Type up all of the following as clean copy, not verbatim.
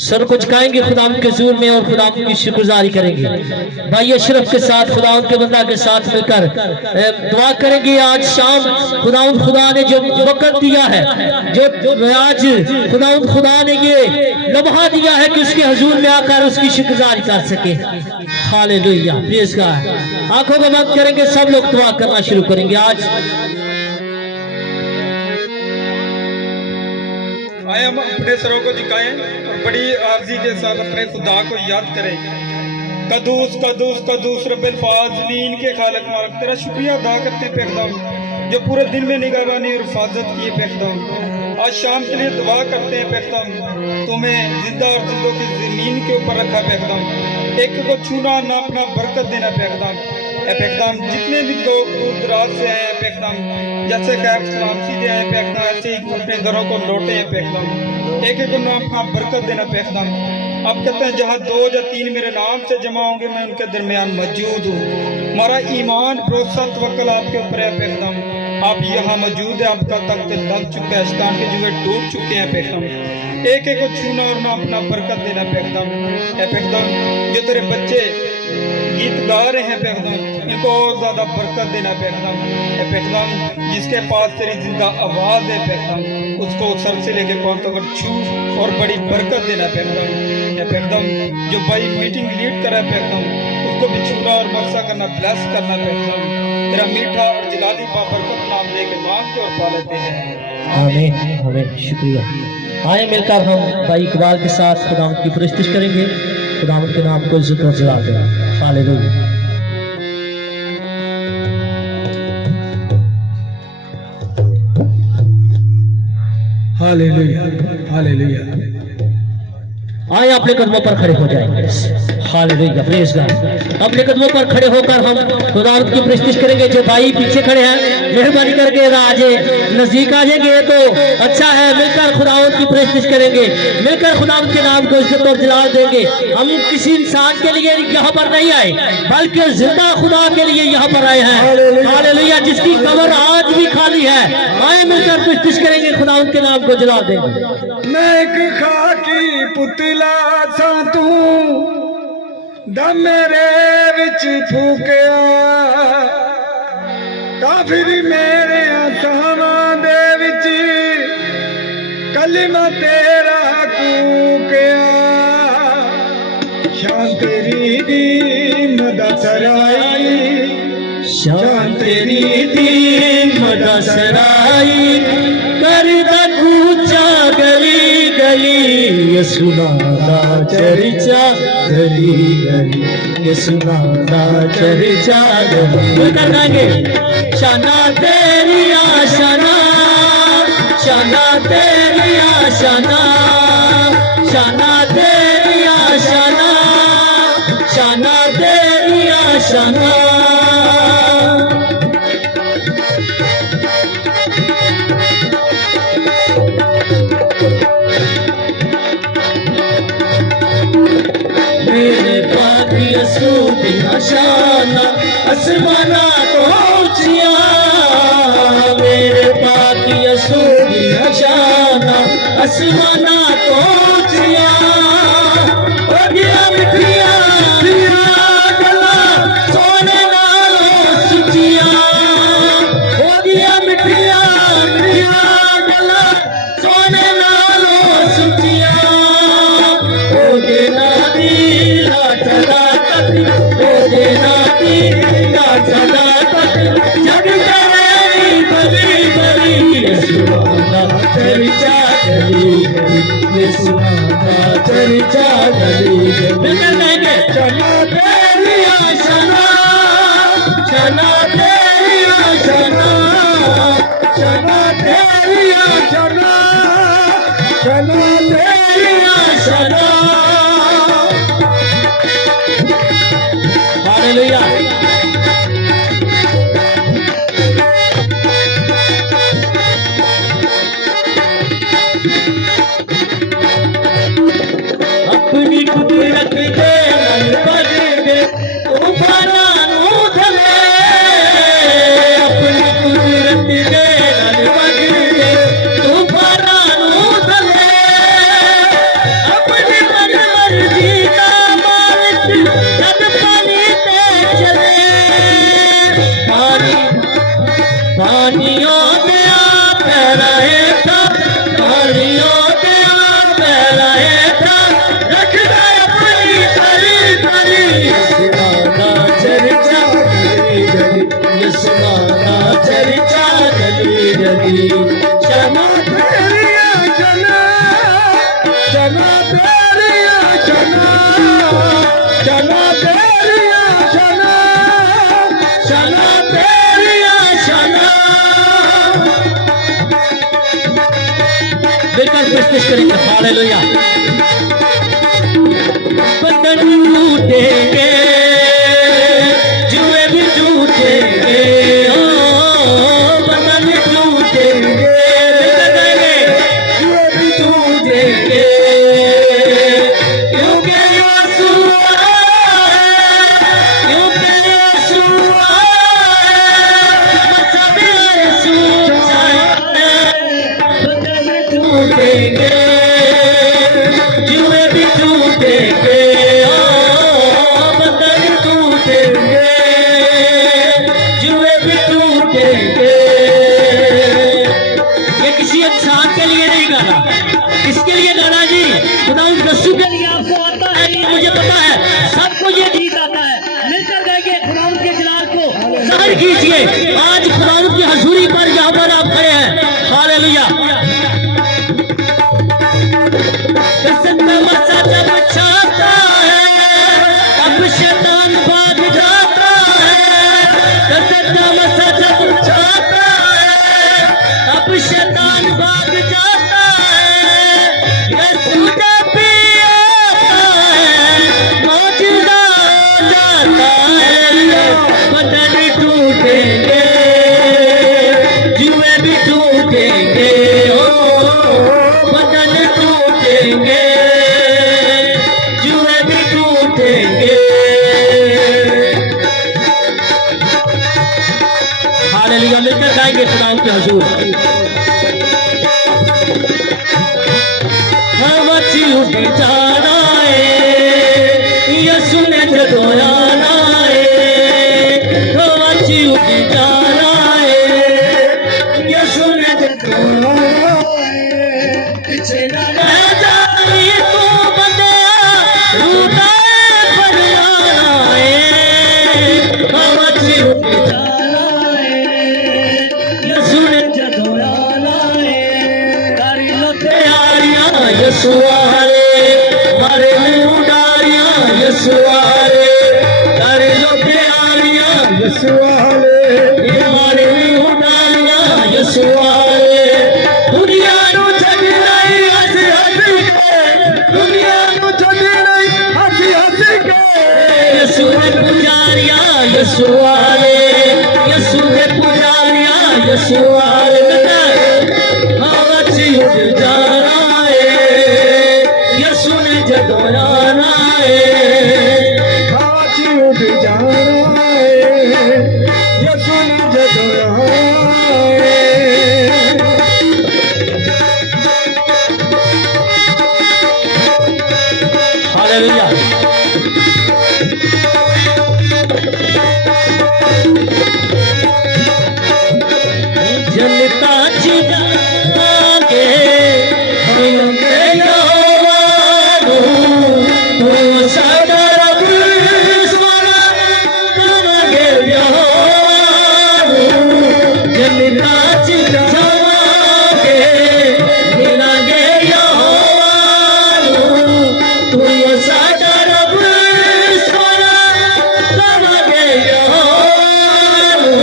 Sir को झुकाएंगे खुदा के हुजूर में और खुदा की शुक्रगुजारी करेंगे। भाई अशरफ के साथ खुदा के बंदा के साथ मिलकर दुआ करेंगे। आज शाम खुदा ने जो वक़्त दिया है, जो आज खुदा ने ये लम्हा दिया है कि उसके हुजूर में आकर उसकी शुक्रगुजारी कर सके। Hallelujah, praise God. आंखों को बंद करेंगे, सब लोग दुआ करना शुरू करेंगे। आज आए हम अपने सरों को झुकाएं और बड़ी आर्जी के साथ अपने खुदा को याद करें। कदूस कदूस कदूस रब्बिल फाज़लीन के खालिक मालिक, तेरा शुक्रिया अदा करते हैं पेखदाम, जो पूरे दिन में निगहबानी और हिफाजत किए पेखदाम। आज शाम के लिए दुआ करते हैं पेखदाम, तुम्हें जिंदा और जिंदों की ज़मीन के ऊपर रखा पेखदाम, एक को छूना ना अपना बरकत देना पेखदाम। पेखदाम जितने भी लोग दूर दराज से आए हैं पेखदाम, जैसे खैर सलाम सीधे आए पेखदाम, ऐसे ही अपने घरों को लौटे हैं पेखदाम, एक एक को अपना बरकत देना पेखदाम। आप कहते हैं जहाँ 2 या 3 मेरे नाम से जमा होंगे मैं उनके दरमियान मौजूद हूँ। हमारा ईमान भरोसा तवक्कल आपके ऊपर है पेखदाम, आप यहाँ मौजूद है, आपका तख्त लग चुका है, शैतान के जुए टूट चुके हैं पेखदाम। एक एक को छूना और ना अपना बरकत देना पेखदाम। पेखदाम जो तेरे बच्चे गीत गा रहे हैं पेखदाम, इनको और ज्यादा बरकत देना पेखदाम। पेखदाम जिसके पास तेरी जिंदा आवाज है पेखदाम, उसको सर से लेके कौन तक छू और बड़ी बरकत देना पेखदाम। पेखदाम जो भाई मीटिंग लीड कर रहा है पेखदाम, उसको भी छूना और बरसा करना, ब्लेस करना पेखदाम। तेरा मीठा और जलाली बाबरकत नाम लेके मांगते और पा लेते हैं। आमीन आमीन, शुक्रिया। आए मिलकर हम भाई इकबाल के साथ खुदा की परस्तिश करेंगे, खुदा के नाम को इज्जत और जलाल देंगे। हालेलुया। Hallelujah hallelujah. आए अपने कदमों पर खड़े हो जाएंगे। Hallelujah, praise God. अपने कदमों पर खड़े होकर हम खुदा की परस्तिश करेंगे। जो भाई पीछे खड़े हैं मेहरबानी करके आज नजदीक आ जाएंगे तो अच्छा है। मिलकर खुदा की परस्तिश करेंगे, मिलकर खुदा के नाम को इज्जत और जलाल देंगे। हम किसी इंसान के लिए यहाँ पर नहीं आए, बल्कि जिंदा खुदा के लिए यहाँ पर आए हैं। हालेलुया, जिसकी कब्र आज भी खाली है। आए मिलकर परस्तिश करेंगे, खुदा के नाम को जलाल देंगे। मैं एक खाकी पुतला सा तू दम मेरे विच फूकिया, काफिर मेरे आसामां दे विच कलिमा तेरा कूकिया। शान तेरी दी मदा सराई, शान तेरी दी मदा सराई, कर कूचा गली गली, ये सुनाता चर्चा गली गली, ये सुनाता चर्चा गली। कर गाएंगे शाना तेरी आशाना, शाना तेरी आशाना, शाना तेरी आशाना, शाना तेरी आशाना। शाना आसमाना तो ऊंचिया, मेरे पाक यीशु की शाना आसमाना तो ऊंचिया। ओ दिया मिठिया गला सोने नालों सुचिया, ओ दिया मिठिया गला सोने नालों सुचिया। ओ देना दी राजा चर्चा गली गली, ये सुनाता चर्चा गली गली। चला तेरी आशाना, चला तेरी आशाना, चला तेरी आशाना, चला तेरी आशाना। हालेलुया। अपनी कुदरत के मन पर तूफाना नू थले, पानियों दे आप रहे था, पानियों दे आप रहे था, रखना अपनी थली थली। सुनाना चर्चा गली गली, ये सुनाना चर्चा गली गली। क्षमा तेरिया क्षमा, क्षमा तेरिया क्षमा, क्षमा तेरिया क्षमा, क्षमा तेरिया क्षमा। मिलकर कोशिश करेंगे। हालेलुया। बंधन टूटेंगे, जुए भी टूटेंगे, ओ बंधन टूटेंगे, जुए भी टूटेंगे, क्योंकि यीशु आया, क्योंकि यीशु आया, सभी यीशु आया। बंधन टूटेंगे, जुए भी टूटेंगे, ओ बंधन टूटेंगे, जुए भी टूटेंगे। ये किसी इंसान के लिए नहीं गाना, किसके लिए गाना जी? खुदा उस रस्सू के लिए। आपको आता है, ये मुझे पता है, सबको ये गीत आता है। मिलकर गाएंगे खुदा के जलाल को जाहिर कीजिए। आज खुदा की हजूरी पर यहाँ पर आप खड़े हैं। हालेलुया। जब छाता है अब शैतान भाग जाता है, जब छाता है अब शैतान भाग जाता है। यीशु जब भी आता है मौजूदा जाता है। बंधन टूटेंगे, जुए भी टूटेंगे, ओ बंधन टूटेंगे, जुए भी टूटेंगे। हालेलुया। मिलकर गाएंगे खुदा के हुजूर। हवाची उठ जाना है, यीशु ने जदों आना है। हवाची उठ जाना है, यीशु ने जदों आना है। पीछे न रह जाई तू बंदिया, रूठा परवाना है। हवाची उठ जाना है, यीशु ने जदों आना है। कर लो तैयारियां यीशु वाले, मारे उडारियां यीशु वाले, कर लो तैयारियां यीशु वाले, मारे उडारियां यीशु वाले। दुनिया नु छड़ नहीं हंस हंस के, दुनिया नु छड़ नहीं हंस हंस के। यीशु के पुजारियां यीशु वाले, यीशु के पुजारियां यीशु वाले। हवाची उठ जाना है, यीशु ने जदों आना है। हवाची उठ जाना है, यीशु ने जदों आना है। हालेलुया। जनता चितागे होंगे यहोवानु, तू सदा रब सोना करोगे यहोवानु। जनता चितागे मिलागे यहोवानु, तू सदा रब सोना करोगे यहोवानु,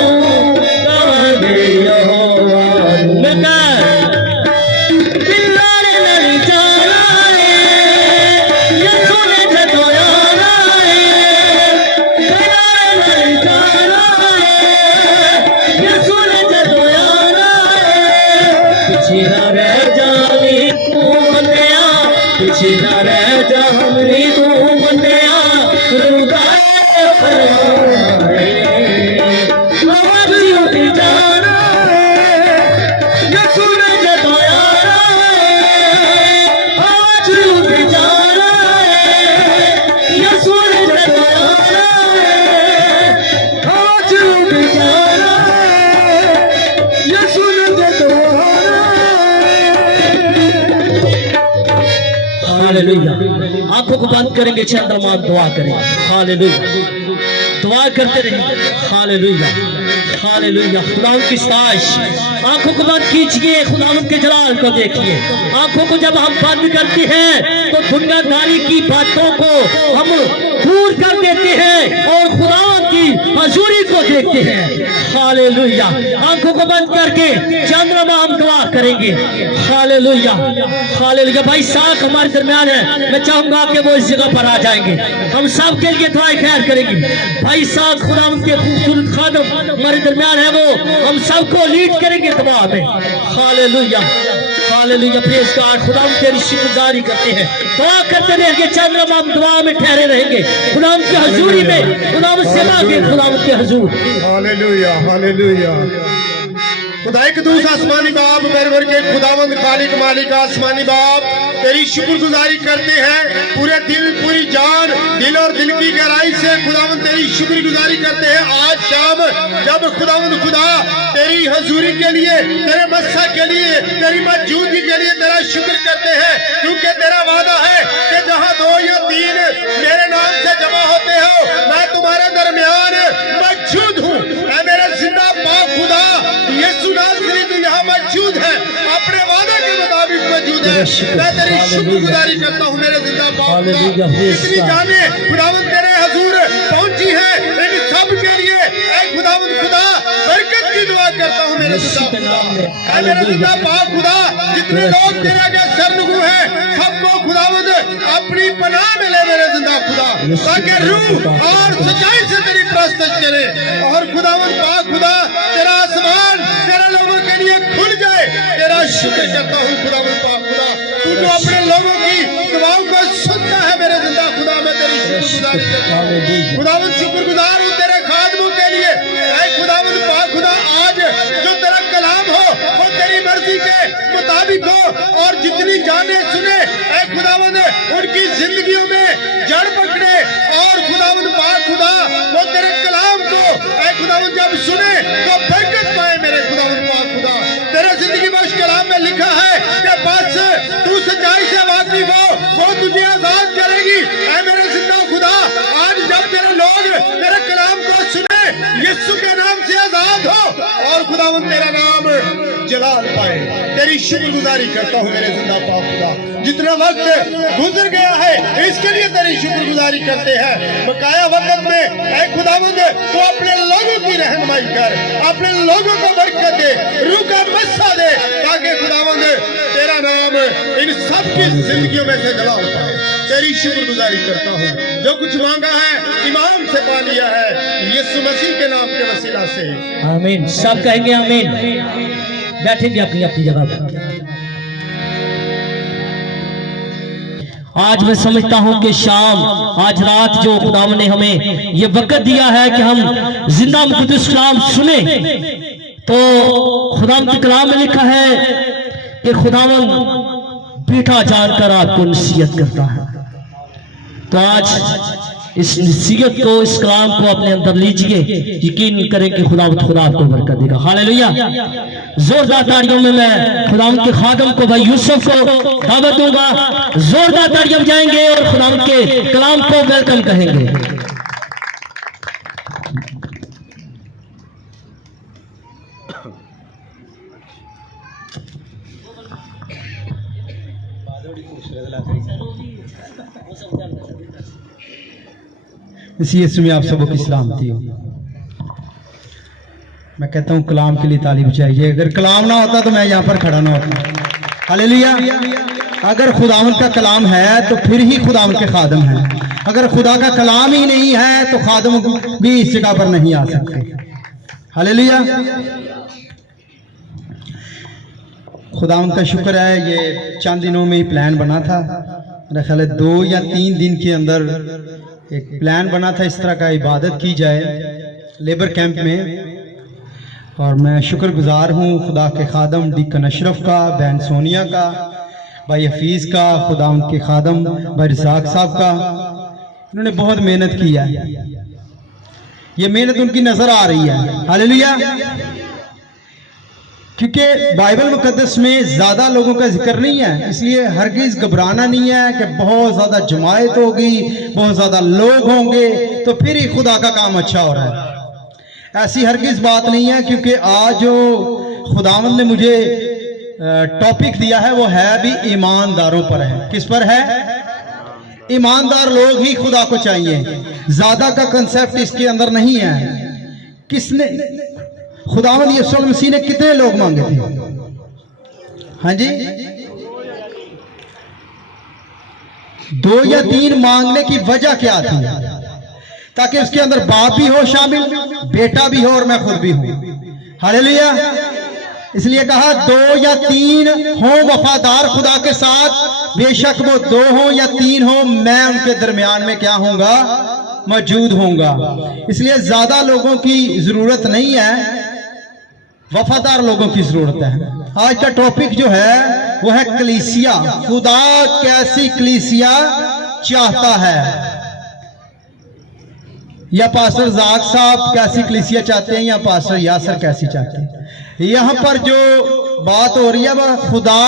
करोगे यहोवानु। दिलारे नहीं जाना है, यीशु ने जदों आना है। दिलारे नहीं जाना है, यीशु ने जदों आना है। पीछे न रह जानी तू बंदिया, पीछे न रह जा हमरी तू बंदिया, रुदाए परवाना है। हवाची उठ जाना है, यीशु ने जदों आना है। हवाची उठ जाना है, यीशु ने जदों आना है। हवाची उठ जाना है, हालेलुया। आंखों को बंद करेंगे, चंद्रमा दुआ करेंगे। हालेलुया, दुआ करते रहिए। Hallelujah, hallelujah. खुदा की साश, आंखों को बंद कीजिए, खुदा के जलाल को देखिए। आंखों को जब हम बंद करते हैं तो दुनियादारी की बातों को हम दूर कर देते हैं और खुदा की हजूरी को देखते हैं। हालेलुया। आंखों को बंद करके चंद्रमा हम दुआ करेंगे। Hallelujah, hallelujah. भाई साख हमारे दरमियान है, मैं चाहूंगा कि वो इस जगह पर आ जाएंगे। हम सब के लिए दुआ खैर करेंगे। भाई साख खुदा उनके खूबसूरत खादम हमारे दरमियान है, वो हम सबको लीड करेंगे दुआ में। Hallelujah, hallelujah. Praise God. खुदा तेरी शुक्रगुजारी करते हैं, दुआ करते रहेंगे। चंद्रमा हम दुआ में ठहरे रहेंगे, खुदा की हजूरी में, खुदा सेवा के, खुदा के हजूर। Hallelujah, hallelujah. खुदा एक दूसरा आसमानी बाप, बरबर के खुदावंद खालिक मालिक आसमानी बाप, तेरी शुक्रगुजारी करते हैं पूरे दिल, पूरी जान, दिल और दिल की गहराई से खुदावंद तेरी शुक्रगुजारी करते हैं। आज शाम जब खुदावंद खुदा तेरी हजूरी के लिए, तेरे मस्सा के लिए, तेरी मौजूदगी के लिए तेरा शुक्र करते हैं, क्योंकि तेरा वादा है कि जहां 2 या 3 मेरे नाम से जमा होते हो, मैं तुम्हारे दरमियान मौजूद हूँ। ऐ मेरे जिंदा पाक खुदा, यीशु नाज़री तू यहाँ मौजूद है, अपने वादे के मुताबिक मौजूद है। मैं तेरी शुक्रगुजारी करता हूँ मेरे जिंदा पाक खुदा। इतनी जाने खुदावंद तेरे हजूर पहुंची है, इन सब के लिए ऐ खुदावंद खुदा बरकत की दुआ करता हूँ मेरे जिंदा खुदा। ऐ मेरे जिंदा पाक खुदा, जितने लोग तेरे आगे सरनुगु हैं, सबको खुदावंद अपनी पनाह में ले मेरे जिंदा खुदा, ताकि रूह और सच्चाई से तेरी प्रस्तुत करे। और खुदावंद पाक खुदा तेरा आसमान तेरे लोगों के लिए खुल जाए। तेरा शुक्र करता हूँ खुदावंद पाक खुदा, तू जो अपने लोगों की दुआओं को सुनता है मेरे जिंदा खुदा। मैं तेरी शुक्रगुजारी करता हूँ खुदावंद, शुक्रगुजार हूँ तेरे खादमों के लिए। ऐ खुदावंद पाक खुदा, आज जो तेरा कलाम हो वो तेरी मर्जी के मुताबिक हो, और जितनी जाने सुने ऐ खुदावंद उनकी जिंदगियों में जड़ पकड़े, और खुदावंद पाक खुदा वो तेरे कलाम को ऐ खुदावंद जब सुने तो बरकत पाए मेरे खुदावंद पाक खुदा। तेरे जिंदगी बख्श कलाम में लिखा है कि बस तू सच्चाई से वाकिफ हो, वो तुझे आजाद करेगी। ऐ मेरे जिंदा खुदा, आज जब तेरे लोग तेरे कलाम को सुने, यीशु के नाम से आजाद हो, और खुदावंद तेरा नाम जलाल पाए। तेरी शुक्रगुजारी करता हूँ मेरे जिंदा पाक खुदा। जितना वक्त गुजर गया है इसके लिए तेरी शुक्रगुजारी करते हैं। बकाया वक्त में ऐ खुदावंद तो अपने लोगों की रहनुमाई कर, अपने लोगों को बरकत दे, रूह का मस्सा दे, ताकि खुदावंद तेरा नाम इन सब की जिंदगियों में से जलाल पाए। तेरी शुक्रगुजारी करता हूँ, जो कुछ मांगा है इमाम से पा लिया है, यीशु मसीह के नाम के वसीला से आमीन। सब कहेंगे आमीन। बैठेंगे अपनी अपनी जगह पर। आज मैं समझता हूं कि शाम, आज रात जो खुदा ने हमें ये वक्त दिया है कि हम जिंदा मुक़द्दस कलाम सुने, तो खुदा के कलाम में लिखा है कि खुदावन बेटा जानकर आपको नसीहत करता है। तो आज इस नसीहत को, इस कलाम को अपने अंदर लीजिए, यकीन करें कि खुदा आपको बरकत देगा। हालेलुया। जोरदार तालियों में मैं खुदा के खादम को, भाई यूसुफ को दावत दूंगा। जोरदार तालियां जाएंगे और खुदा के कलाम को वेलकम कहेंगे। इसी यीशु में आप सबको की सलामती हो। मैं कहता हूँ कलाम के लिए तालीम चाहिए। अगर कलाम ना होता तो मैं यहाँ पर खड़ा ना होता। हालेलुया। अगर खुदावंद का कलाम है तो फिर ही खुदावंद के खादम हैं। अगर खुदा का कलाम ही नहीं है तो खादम भी इस जगह पर नहीं आ सकते। हालेलुया। खुदावंद का शुक्र है, ये चंद दिनों में ही प्लान बना था। मेरा ख्याल है 2 या 3 दिन के अंदर एक प्लान बना था इस तरह का इबादत की जाए लेबर कैंप में। और मैं शुक्रगुजार हूँ खुदा के खादम डीकन अशरफ का, बहन सोनिया का, भाई हफीज़ का, खुदा के खादम भाई रज़ाक साहब का। उन्होंने बहुत मेहनत की है, ये मेहनत उनकी नजर आ रही है। हालेलुया। क्योंकि बाइबल मुकद्दस में ज्यादा लोगों का जिक्र नहीं है, इसलिए हरगिज घबराना नहीं है कि बहुत ज्यादा जमायत होगी, बहुत ज्यादा लोग होंगे तो फिर ही खुदा का काम अच्छा हो रहा है। ऐसी हरगिज बात नहीं है, क्योंकि आज जो खुदावंद ने मुझे टॉपिक दिया है वो है भी ईमानदारों पर है। किस पर है? ईमानदार लोग ही खुदा को चाहिए, ज्यादा का कंसेप्ट इसके अंदर नहीं है। किसने, खुदावंद यीशु मसीह ने कितने लोग मांगे थे? हाँ जी, 2 या 3 मांगने की वजह क्या थी? ताकि उसके अंदर बाप भी हो शामिल, बेटा भी हो और मैं खुद भी हूं। हालेलुया। इसलिए कहा 2 या 3 हो वफादार खुदा के साथ, बेशक वो 2 हो या 3 हो, मैं उनके दरमियान में क्या होऊंगा? मौजूद होऊंगा। इसलिए ज्यादा लोगों की जरूरत नहीं है, वफादार लोगों की जरूरत है। आज का टॉपिक जो है वो है कलीसिया। खुदा कैसी कलीसिया चाहता है, या पास्टर जाक साहब कैसी कलीसिया चाहते हैं, या पास्टर यासर कैसी चाहते हैं। यहां पर जो बात हो रही है वह खुदा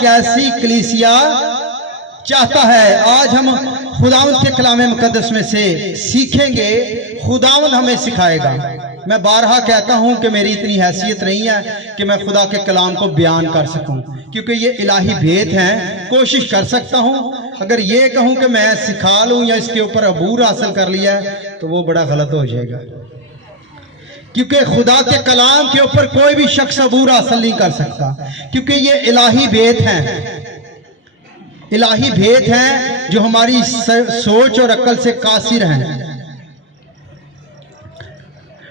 कैसी कलीसिया चाहता है। आज हम खुदावंद के कलाम मुकद्दस में से सीखेंगे, खुदावंद हमें सिखाएगा। मैं बारहा कहता हूं कि मेरी इतनी हैसियत नहीं है कि मैं खुदा के कलाम को बयान कर सकूं, क्योंकि ये इलाही भेद हैं। कोशिश कर सकता हूं, अगर ये कहूं कि मैं सिखा लूं या इसके ऊपर अबूर हासिल कर लिया है तो वो बड़ा गलत हो जाएगा, क्योंकि खुदा के कलाम के ऊपर कोई भी शख्स अबूर हासिल नहीं कर सकता, क्योंकि ये इलाही भेद हैं। इलाही भेद हैं जो हमारी सोच और अक्ल से कासिर हैं।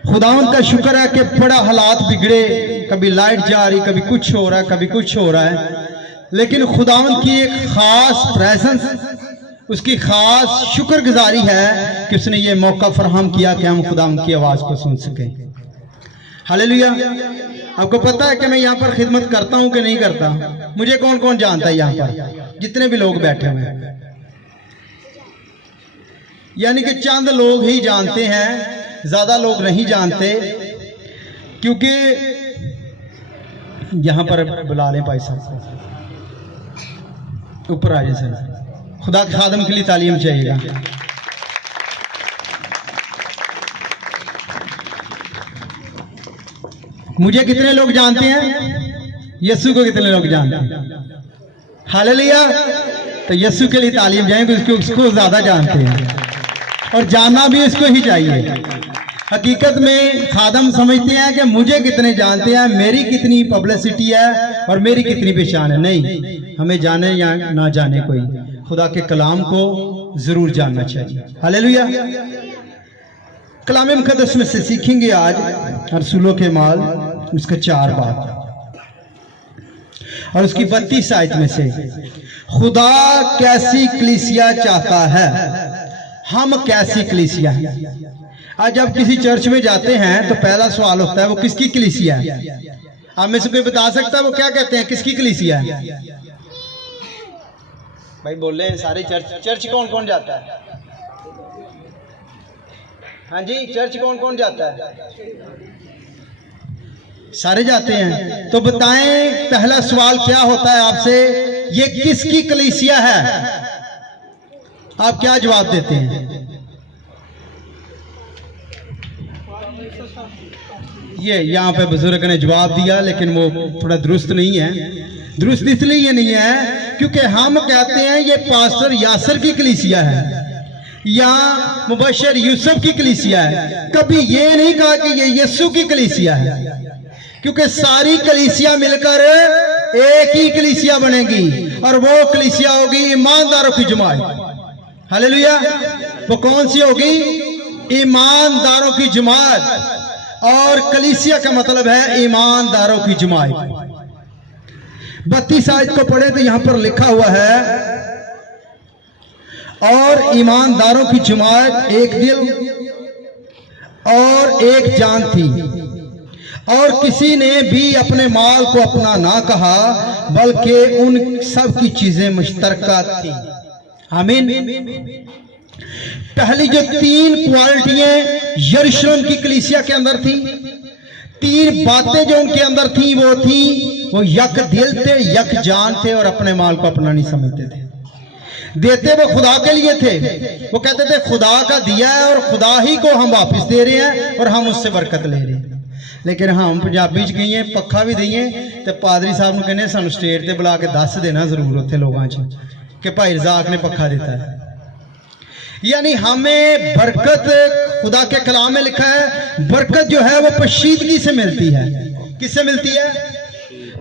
खुदावंद का शुक्र है कि बड़ा हालात बिगड़े, कभी लाइट जा रही, कभी कुछ हो रहा है, कभी कुछ हो रहा है, लेकिन खुदावंद की एक खास प्रेजेंस, उसकी खास शुक्रगुजारी है कि उसने ये मौका फराहम किया कि हम खुदावंद की आवाज को सुन सके। हालेलुया। आपको पता है कि मैं यहाँ पर खिदमत करता हूँ कि नहीं करता? मुझे कौन कौन जानता है यहाँ पर? जितने भी लोग बैठे हुए हैं, यानी कि चंद लोग ही जानते हैं, ज्यादा लोग नहीं जानते। क्योंकि यहां पर बुला लें भाई साहब, ऊपर आ जाए सर, खुदा के खादम के लिए तालीम चाहिएगा। मुझे कितने लोग जानते हैं? यीशु को कितने लोग जानते हैं? हालेलुया। तो यीशु के लिए तालीम जाएंगे, उसको ज्यादा जानते हैं और जानना भी उसको ही चाहिए। हकीकत में खादम समझते हैं कि मुझे कितने जानते हैं, मेरी कितनी पब्लिसिटी है और मेरी कितनी पहचान है। नहीं, हमें जाने या ना जाने कोई, खुदा के कलाम को जरूर जानना चाहिए। हालेलुया। कलाम मुकद्दस में से सीखेंगे आज रसूलों के माल, उसका 4 बात और उसकी 32 आयत में से खुदा कैसी कलीसिया चाहता है, हम कैसी कलीसिया है। आज जब किसी चर्च में जाते हैं तो पहला सवाल होता है वो किसकी कलीसिया है। आप में से कोई बता सकता है वो क्या कहते हैं, किसकी कलीसिया है? भाई बोल रहे हैं सारे चर्च कौन कौन जाता है? हाँ जी, चर्च कौन कौन जाता है? सारे जाते हैं। तो बताएं पहला सवाल क्या होता है आपसे, ये किसकी कलीसिया है? आप क्या जवाब देते हैं? ये यहाँ पे बुजुर्ग ने जवाब दिया, लेकिन वो थोड़ा दुरुस्त नहीं है। दुरुस्त इसलिए नहीं है क्योंकि हम कहते हैं ये पास्टर यासर की कलीसिया है या मुबशर यूसुफ की कलीसिया है। कभी ये नहीं कहा कि ये यीशु की कलीसिया है, क्योंकि सारी कलीसिया मिलकर एक ही कलीसिया बनेगी और वो कलीसिया होगी ईमानदारों की जमात। हालेलुया। वो कौन सी होगी? ईमानदारों की जमात। और कलीसिया का मतलब है ईमानदारों की जमात। 32 आयत को पढ़े तो यहां पर लिखा हुआ है, और ईमानदारों की जमात एक दिल और एक जान थी, और किसी ने भी अपने माल को अपना ना कहा, बल्कि उन सब की चीजें मुश्तरका थी। आमीन। पहली जो 3 क्वालिटियां यरूशलेम की कलीसिया के अंदर थी, तीन बातें जो उनके अंदर थी वो यक दिल थे, यक जान थे और अपने माल को अपना नहीं समझते थे। देते वो खुदा के लिए थे। वो कहते थे खुदा का दिया है और खुदा ही को हम वापस दे रहे हैं और हम उससे बरकत ले रहे हैं। लेकिन हम पंजाबी च गई पक्खा भी दईए तो पादरी साहब ने कहने सानू स्टेज ते बुला के दस देना जरूर उत्थे लोगों च कि भाई रजाक ने पक्खा दिता है। यानी हमें बरकत, खुदा के कलाम में लिखा है बरकत जो है वो पोशीदगी से मिलती है। किससे मिलती है?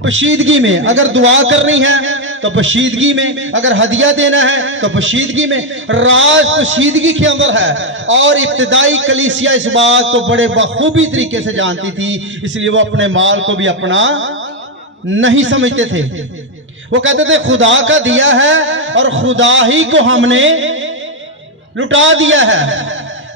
पोशीदगी में। अगर दुआ करनी है तो पोशीदगी में, अगर हदिया देना है तो पोशीदगी में। राज पोशीदगी के अंदर है। और इब्तिदाई कलीसिया इस बात को बड़े बखूबी तरीके से जानती थी, इसलिए वो अपने माल को भी अपना नहीं समझते थे। वो कहते थे खुदा का दिया है और खुदा ही को हमने लुटा दिया है।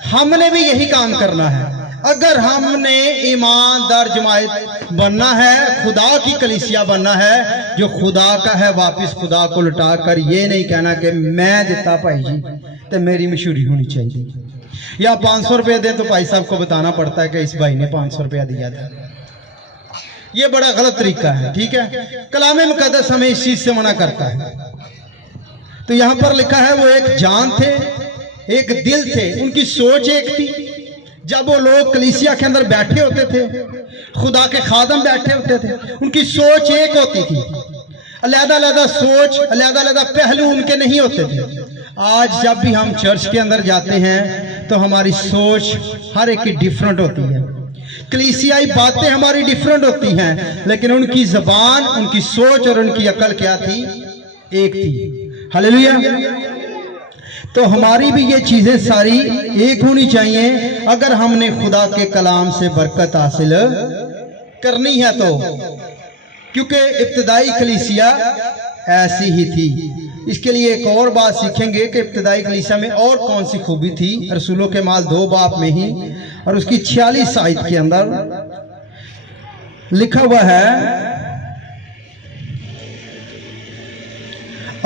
हमने भी यही काम करना है। अगर हमने ईमानदार जमायत बनना है, खुदा की कलीसिया बनना है, जो खुदा का है, वापस खुदा को लुटा कर ये नहीं कहना कि मैं देता भाई जी तो मेरी मशहूरी होनी चाहिए, या 500 रुपये दे तो भाई साहब को बताना पड़ता है कि इस भाई ने 500 रुपया दिया था। ये बड़ा गलत तरीका है। ठीक है, कलाम मुकद्दस हमें इस चीज से मना करता है। तो यहां पर लिखा है वो एक जान थे, एक दिल थे, उनकी सोच एक थी। जब वो लोग कलीसिया के अंदर बैठे होते थे, खुदा के खादम बैठे होते थे, उनकी सोच एक होती थी। अलग-अलग सोच, अलग-अलग पहलू उनके नहीं होते थे। आज जब भी हम चर्च के अंदर जाते हैं तो हमारी सोच हर एक की डिफरेंट होती है। कलीसियाई बातें हमारी डिफरेंट होती हैं, लेकिन उनकी जबान, उनकी सोच और उनकी अकल क्या थी? एक थी। हालेलुया। तो हमारी भी ये चीजें सारी एक होनी चाहिए अगर हमने खुदा के कलाम से बरकत हासिल करनी है तो। क्योंकि इब्तिदाई कलीसिया ऐसी ही थी। इसके लिए एक और बात सीखेंगे कि इब्तिदाई कलीसिया में और कौन सी खूबी थी। रसूलों के माल 2 बाब में ही और उसकी 46 आयत के अंदर लिखा हुआ है,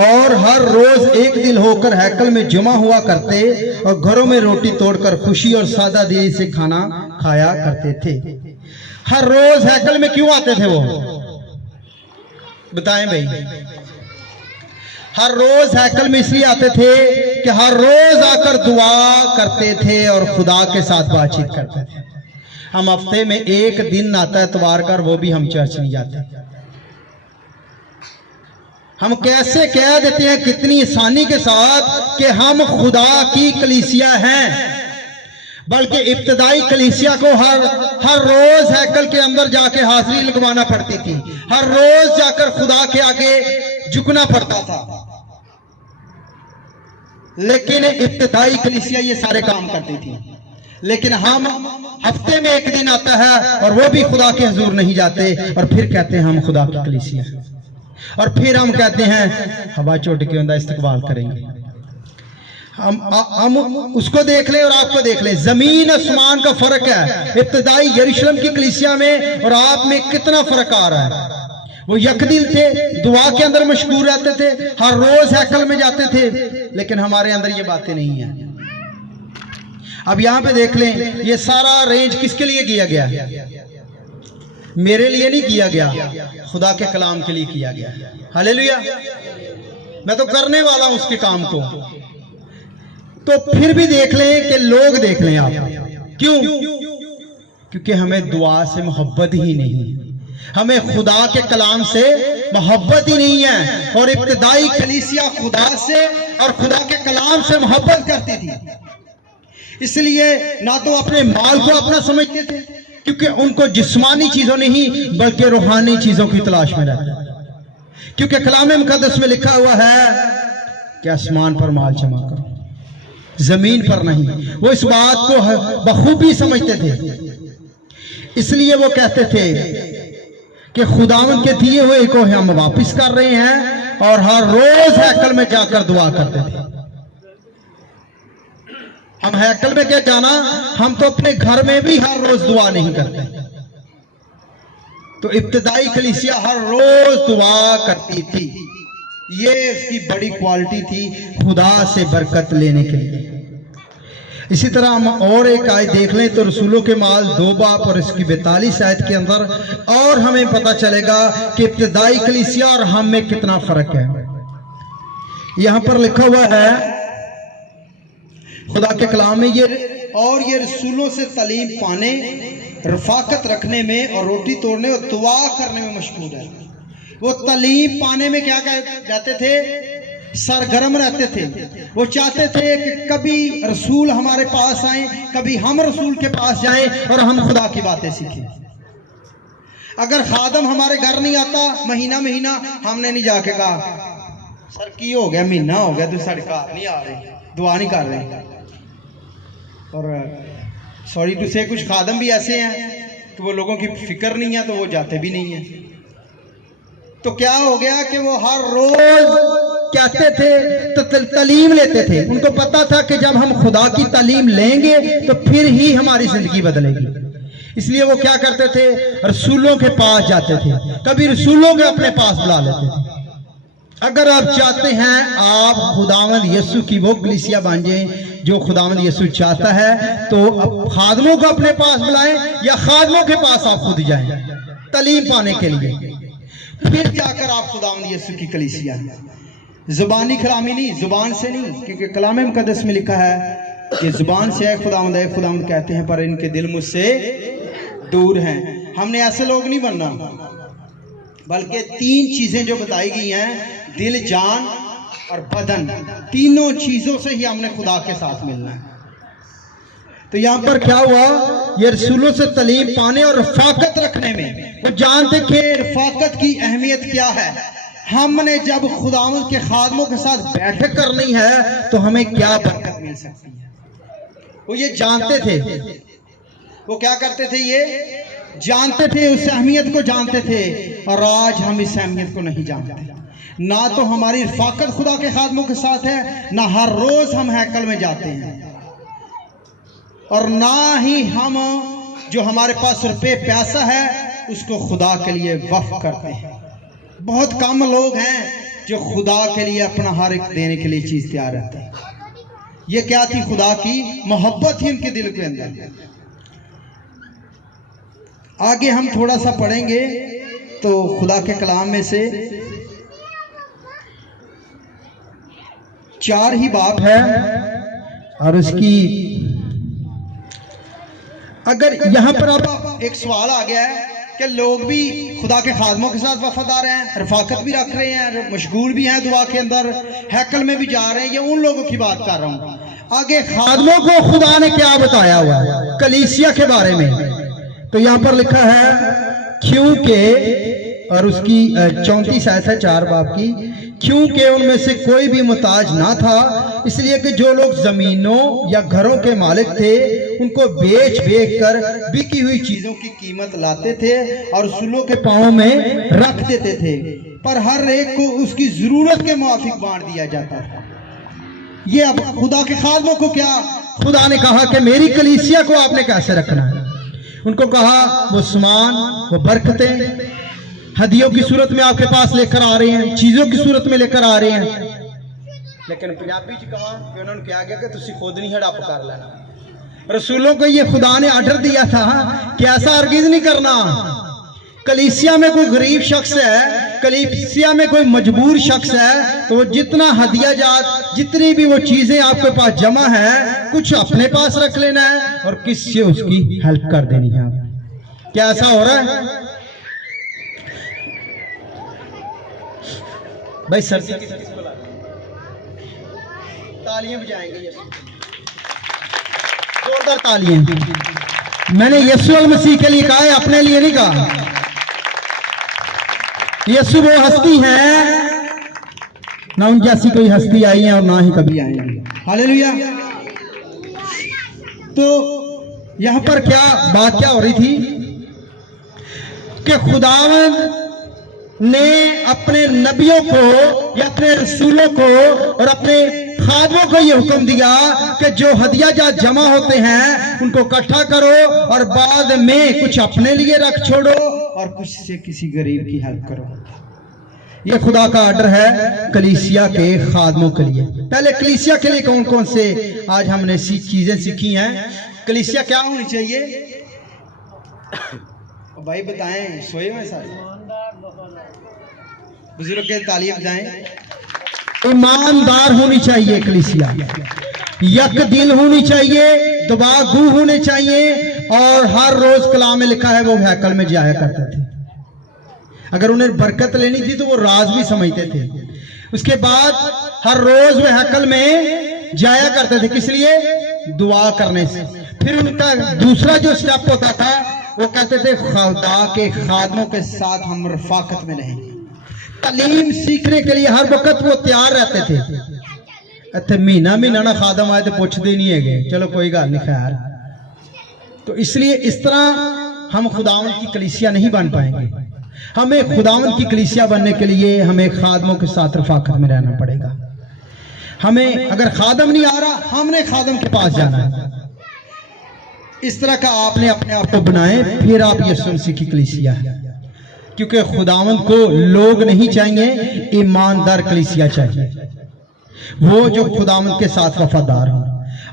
और हर रोज एक दिल होकर हैकल में जमा हुआ करते और घरों में रोटी तोड़कर खुशी और सादा दिली से खाना खाया करते थे। हर रोज हैकल में क्यों आते थे वो? बताएं भाई। हर रोज हैकल में इसलिए आते थे कि हर रोज आकर दुआ करते थे और खुदा के साथ बातचीत करते थे। हम हफ्ते में एक दिन आता है इतवार का, वो भी हम चर्च नहीं जाते। हम कैसे कह देते हैं कितनी आसानी के साथ कि हम खुदा की कलीसिया हैं, बल्कि इब्तिदाई कलीसिया को हर रोज हैकल के अंदर जाके हाजिरी लगवाना पड़ती थी। हर रोज जाकर खुदा के आगे झुकना पड़ता था। लेकिन इब्तिदाई कलीसिया ये सारे काम करती थी। लेकिन हम हफ्ते में एक दिन आता है और वो भी खुदा के हुजूर नहीं जाते और फिर कहते हैं हम खुदा की कलीसिया, और फिर हम कहते हैं हवा चोट के अंदर इस्तकबाल करेंगे। हम उसको देख लें और आपको देख लें, जमीन आसमान का फर्क है। इब्तिदाई यरूशलेम की कलीसिया में और आप में कितना फर्क आ रहा है। वो यकदिल थे, दुआ के अंदर मशगूल रहते थे, हर रोज हैकल में जाते थे, लेकिन हमारे अंदर ये बातें नहीं है। अब यहां पे देख लें, ये सारा रेंज किसके लिए किया गया? मेरे लिए नहीं किया गया, खुदा के कलाम के लिए किया गया। हालेलुया। मैं तो करने वाला हूं उसके काम को। तो फिर भी देख लें कि लोग देख लें आप, क्यों? क्योंकि हमें दुआ से मोहब्बत ही नहीं है, हमें खुदा के कलाम से मोहब्बत ही नहीं है। और इब्तिदाई कलीसिया खुदा से और खुदा के कलाम से मोहब्बत करती थी, इसलिए ना तो अपने माल को अपना समझते थे, क्योंकि उनको जिस्मानी चीजों नहीं बल्कि रूहानी चीजों की तलाश में रहते। क्योंकि कलाम मुकद्दस में लिखा हुआ है कि आसमान पर माल जमा करो, जमीन पर नहीं। वो इस बात को बखूबी समझते थे, इसलिए वो कहते थे कि खुदावंद के दिए हुए को हम वापस कर रहे हैं, और हर रोज हैकल में जाकर दुआ करते थे। हम हैकल में क्या जाना, हम तो अपने घर में भी हर रोज दुआ नहीं करते। तो इब्तिदाई कलीसिया हर रोज दुआ करती थी। ये इसकी बड़ी क्वालिटी थी खुदा से बरकत लेने के लिए। इसी तरह हम और एक आयत देख लें तो रसूलों के माल 2 बाब और इसकी 42 आयत के अंदर और हमें पता चलेगा कि इब्तिदाई कलीसिया और हम में कितना फर्क है। यहां पर लिखा हुआ है खुदा के कलाम में, ये रसूलों से तालीम पाने, रफाकत रखने में और रोटी तोड़ने और दुआ करने में मशगूल है। वो तालीम पाने में क्या कहते थे, सरगर्म रहते थे। वो चाहते थे कि कभी रसूल हमारे पास आए, कभी हम रसूल के पास जाएं और हम खुदा की बातें सीखें। अगर खादम हमारे घर नहीं आता महीना महीना, हमने नहीं जाके कहा सर की हो गया, महीना हो गया तू साढ़े घर नहीं आ रहे, दुआ नहीं कर रहे। और सॉरी टू से कुछ खादम भी ऐसे हैं कि वो लोगों की फिक्र नहीं है तो वो जाते भी नहीं है। तो क्या हो गया कि वो हर रोज कहते थे तो तालीम लेते थे। उनको पता था कि जब हम खुदा की तालीम लेंगे तो फिर ही हमारी जिंदगी बदलेगी। इसलिए वो क्या करते थे, रसूलों के पास जाते थे, कभी रसूलों के अपने पास बुला लेते थे। अगर आप चाहते हैं आप खुदावंद यीशु की वो कलीसिया बन जाएं जो खुदावंद यीशु चाहता है, तो अब खादमों को अपने पास बुलाएं या खादमों के पास आप खुद जाएं तालीम पाने के लिए, फिर जाकर आप खुदावंद यीशु की कलीसिया। जुबानी कलामी नहीं, जुबान से नहीं, क्योंकि कलाम मुकद्दस में लिखा है कि जुबान से है खुदावंद कहते हैं पर इनके दिल मुझसे दूर हैं। हमने ऐसे लोग नहीं बनना, बल्कि 3 चीजें जो बताई गई हैं, दिल, जान और बदन, तीनों चीजों से ही हमने खुदा के साथ मिलना है। तो यहाँ पर क्या हुआ, ये रसूलों से तालीम पाने और रफाकत रखने में वो जानते कि रफाकत की अहमियत क्या है। हमने जब खुदावंद के खादमों के साथ बैठक करनी है तो हमें क्या बरकत मिल सकती है, वो ये जानते थे। वो क्या करते थे, ये जानते थे, उस अहमियत को जानते थे। और आज हम इस अहमियत को नहीं जानते। ना तो हमारी रफाकत खुदा के खादमों के साथ है, ना हर रोज हम हैकल में जाते हैं, और ना ही हम जो हमारे पास रुपये पैसा है उसको खुदा के लिए वक्फ करते हैं। बहुत कम लोग हैं जो खुदा के लिए अपना हर एक देने के लिए चीज तैयार रहते हैं। ये क्या थी, खुदा की मोहब्बत ही उनके दिल के अंदर। आगे हम थोड़ा सा पढ़ेंगे तो खुदा के कलाम में से 4 ही बाब है, और उसकी अगर यहाँ पर अब एक सवाल आ गया है कि लोग भी खुदा के खादमों के साथ वफादार हैं, रफाकत भी रख रहे हैं, मशगूल भी हैं दुआ के अंदर, हैकल में भी जा रहे हैं। ये उन लोगों की बात कर रहा हूँ। आगे खादमों को खुदा ने क्या बताया हुआ है कलीसिया के बारे में, तो यहाँ पर लिखा है क्योंकि, और उसकी 34 आयत है 4 बाब की, क्योंकि उनमें से कोई भी मुताज ना था, इसलिए कि जो लोग जमीनों या घरों के मालिक थे उनको बेच कर बिकी हुई चीजों की कीमत लाते थे और रसूलों के पांव में रख देते थे, पर हर एक को उसकी जरूरत के मुआफिक बांट दिया जाता था। ये अब खुदा के खादमों को क्या खुदा ने कहा कि मेरी कलीसिया को आपने कैसे रखना है। उनको कहा वो सामान, वो बरकतें हदियों की सूरत में आपके पास लेकर आ रहे हैं, चीजों की सूरत में लेकर आ रहे हैं, लेकिन पंजाबी च कहा कि उन्होंने क्या किया कि तुसी खुद नहीं हड़प कर लेना। रसूलों को ये खुदा ने ऑर्डर दिया था कि ऐसा हरगिज नहीं करना। कलीसिया में कोई गरीब शख्स है, कलीसिया में कोई मजबूर शख्स है, तो वो जितना हदिया जात, जितनी भी वो चीजें आपके पास जमा है, कुछ अपने पास रख लेना है और किससे उसकी हेल्प कर देनी है। क्या ऐसा हो रहा है भाई? सर्दी की तालियां बजाएंगे, जोरदार तालियां। मैंने यीशु मसीह के लिए कहा है, अपने लिए नहीं कहा। यीशु वो हस्ती है, ना उन जैसी कोई हस्ती आई है और ना ही कभी आएंगी। हालेलुया। तो यहां पर क्या बात क्या हो रही थी कि खुदावंद ने अपने नबियों को या अपने रसूलों को और अपने खादमों को ये हुक्म दिया कि जो हदिया जात जमा होते हैं उनको इकट्ठा करो और बाद में कुछ अपने लिए रख छोड़ो और कुछ से किसी गरीब की हेल्प करो। ये खुदा का आर्डर है कलीसिया के खादमों के लिए। पहले कलीसिया के लिए कौन कौन से आज हमने चीजें सीखी हैं। कलीसिया क्या होनी चाहिए भाई बताएं, सोए में सारे बुजुर्ग के तालीम बताएं। ईमानदार होनी चाहिए कलीसिया, यक दिल होनी चाहिए, दुआगू होने चाहिए, और हर रोज कलाम में लिखा है वो हैकल में जाया करते थे। अगर उन्हें बरकत लेनी थी तो वो राज भी समझते थे। उसके बाद हर रोज वे हैकल में जाया करते थे, किस लिए? दुआ करने से। फिर उनका दूसरा जो स्टेप होता था वो कहते थे खुदा के खादमों के साथ हम रफाकत में रहेंगे। तालीम सीखने के लिए हर वक्त वो तैयार रहते थे। इतने महीना महीना ना खादम आए तो पूछते नहीं है, चलो कोई गल नहीं खैर। तो इसलिए इस तरह हम खुदावंद की कलीसिया नहीं बन पाएंगे। हमें खुदावंद की कलीसिया बनने के लिए हमें खादमों के साथ रफाकत में रहना पड़ेगा। हमें अगर खादम नहीं आ रहा, हमने खादम के पास जाना है। इस तरह का आपने अपने आप को बनाए, फिर आप यीशु मसीह की कलीसिया है। क्योंकि खुदावंद को लोग नहीं चाहिए, ईमानदार कलीसिया चाहिए, वो जो खुदावंद के साथ वफादार हो।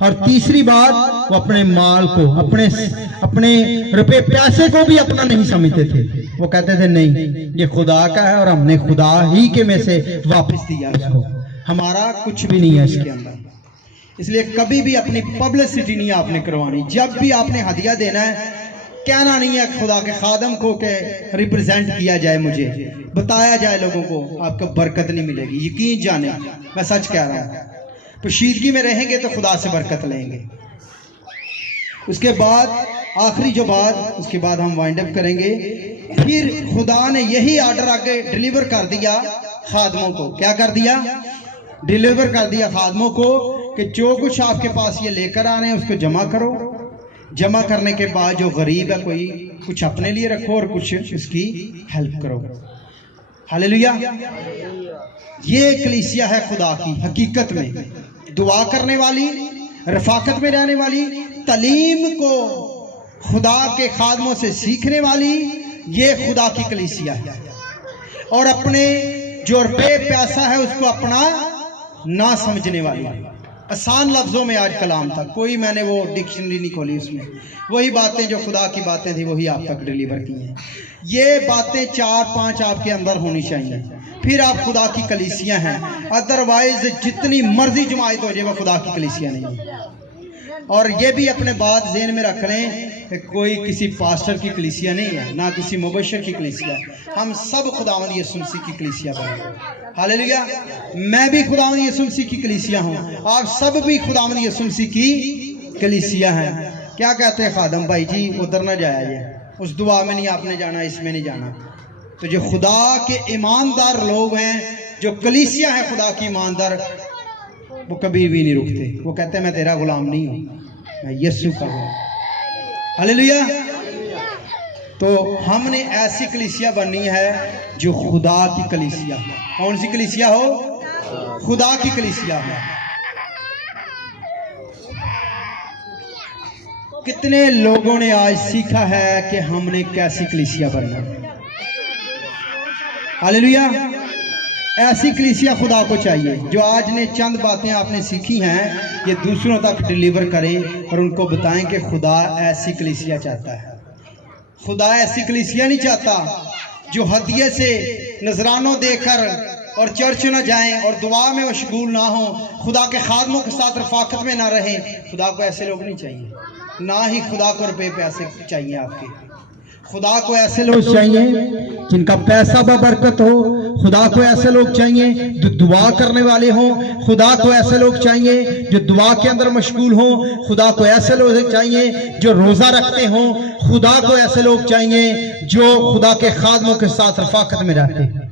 और तीसरी बात, वो अपने माल को, अपने रुपए पैसे को भी अपना नहीं समझते थे। वो कहते थे नहीं, ये खुदा का है और हमने खुदा ही के में से वापस दिया इसको, हमारा कुछ भी नहीं है इसके अंदर। इसलिए कभी भी अपनी पब्लिसिटी नहीं आपने करवानी। जब भी आपने हदिया देना है, कहना नहीं है खुदा के खादम को के रिप्रेजेंट किया जाए, मुझे बताया जाए लोगों को, आपको बरकत नहीं मिलेगी। यकीन जाने, मैं सच कह रहा हूँ। पोशीदगी में रहेंगे तो खुदा से बरकत लेंगे। उसके बाद आखिरी जो बात, उसके बाद हम वाइंड अप करेंगे। फिर खुदा ने यही आर्डर आगे डिलीवर कर दिया खादमों को। क्या कर दिया? डिलीवर कर दिया खादमों को कि जो कुछ आपके पास ये लेकर आ रहे हैं उसको जमा करो। जमा करने के बाद जो गरीब है, कोई कुछ अपने लिए रखो और कुछ उसकी हेल्प करो। हालेलुया। ये कलीसिया है खुदा की हकीकत में, दुआ करने वाली, रफाकत में रहने वाली, तालीम को खुदा के खादमों से सीखने वाली, ये खुदा की कलीसिया है। और अपने जो रुपये पैसा है उसको अपना ना समझने वाली। आसान लफ्जों में आज कलाम था, कोई मैंने वो डिक्शनरी नहीं खोली, उसमें वही बातें जो खुदा की बातें थी वही आप तक डिलीवर की हैं। ये बातें 4-5 आपके अंदर होनी चाहिए, फिर आप खुदा की कलीसिया हैं। अदरवाइज जितनी मर्जी जमायत हो जाए वो खुदा की कलीसिया नहीं है। और ये भी अपने बात ज़हन में रख लें कि कोई किसी पास्टर की कलीसिया नहीं है, ना किसी मुबशर की कलीसिया। हम सब खुदावंद यीशु मसीह की कलीसिया बने। हालेलुया। मैं भी खुदावंद यीशु मसीह की कलीसिया हूँ, आप सब भी खुदावंद यीशु मसीह की कलीसिया हैं। क्या कहते हैं खादम भाई जी? उधर ना जाया जाए, उस दुआ में नहीं आपने जाना, इसमें नहीं जाना। तो जो खुदा के ईमानदार लोग हैं, जो कलीसिया है खुदा की ईमानदार, वो कभी भी नहीं रुकते। वो कहते हैं मैं तेरा गुलाम नहीं हूँ, मैं यीशु का हूँ। हालेलुया। तो हमने ऐसी कलीसिया बननी है जो खुदा की कलीसिया। कौन सी कलीसिया हो? खुदा की कलीसिया हो। कितने लोगों ने आज सीखा है कि हमने कैसी कलीसिया बनना है। हालेलुया। ऐसी कलीसिया खुदा को चाहिए जो आज ने चंद बातें आपने सीखी हैं, ये दूसरों तक डिलीवर करें और उनको बताएं कि खुदा ऐसी कलीसिया चाहता है। खुदा ऐसी कलीसिया नहीं चाहता जो हदिये से नजरानों देकर और चर्च न जाएं और दुआ में मशगूल ना हो, खुदा के खादमों के साथ रफाकत में ना रहें। खुदा को ऐसे लोग नहीं चाहिए, ना ही खुदा को रुपये पैसे चाहिए आपके। खुदा को ऐसे लोग चाहिए जिनका पैसा बरकत हो। खुदा को ऐसे लोग चाहिए जो दुआ करने वाले हों। खुदा को ऐसे लोग चाहिए जो दुआ के अंदर मशगूल हों। खुदा को ऐसे लोग चाहिए जो रोज़ा रखते हों। खुदा को ऐसे लोग चाहिए जो खुदा के खादमों के साथ रफाकत में रहते हैं।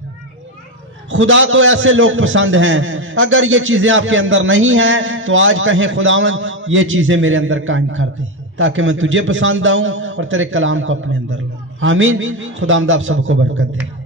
खुदा को ऐसे लोग पसंद हैं। अगर ये चीज़ें आपके अंदर नहीं हैं तो आज कहें खुदावंद ये चीज़ें मेरे अंदर कायम कर दे, ताकि मैं तुझे पसंद आऊं और तेरे कलाम को अपने अंदर लाऊं। आमीन। खुदावंद आप सबको बरकत दे।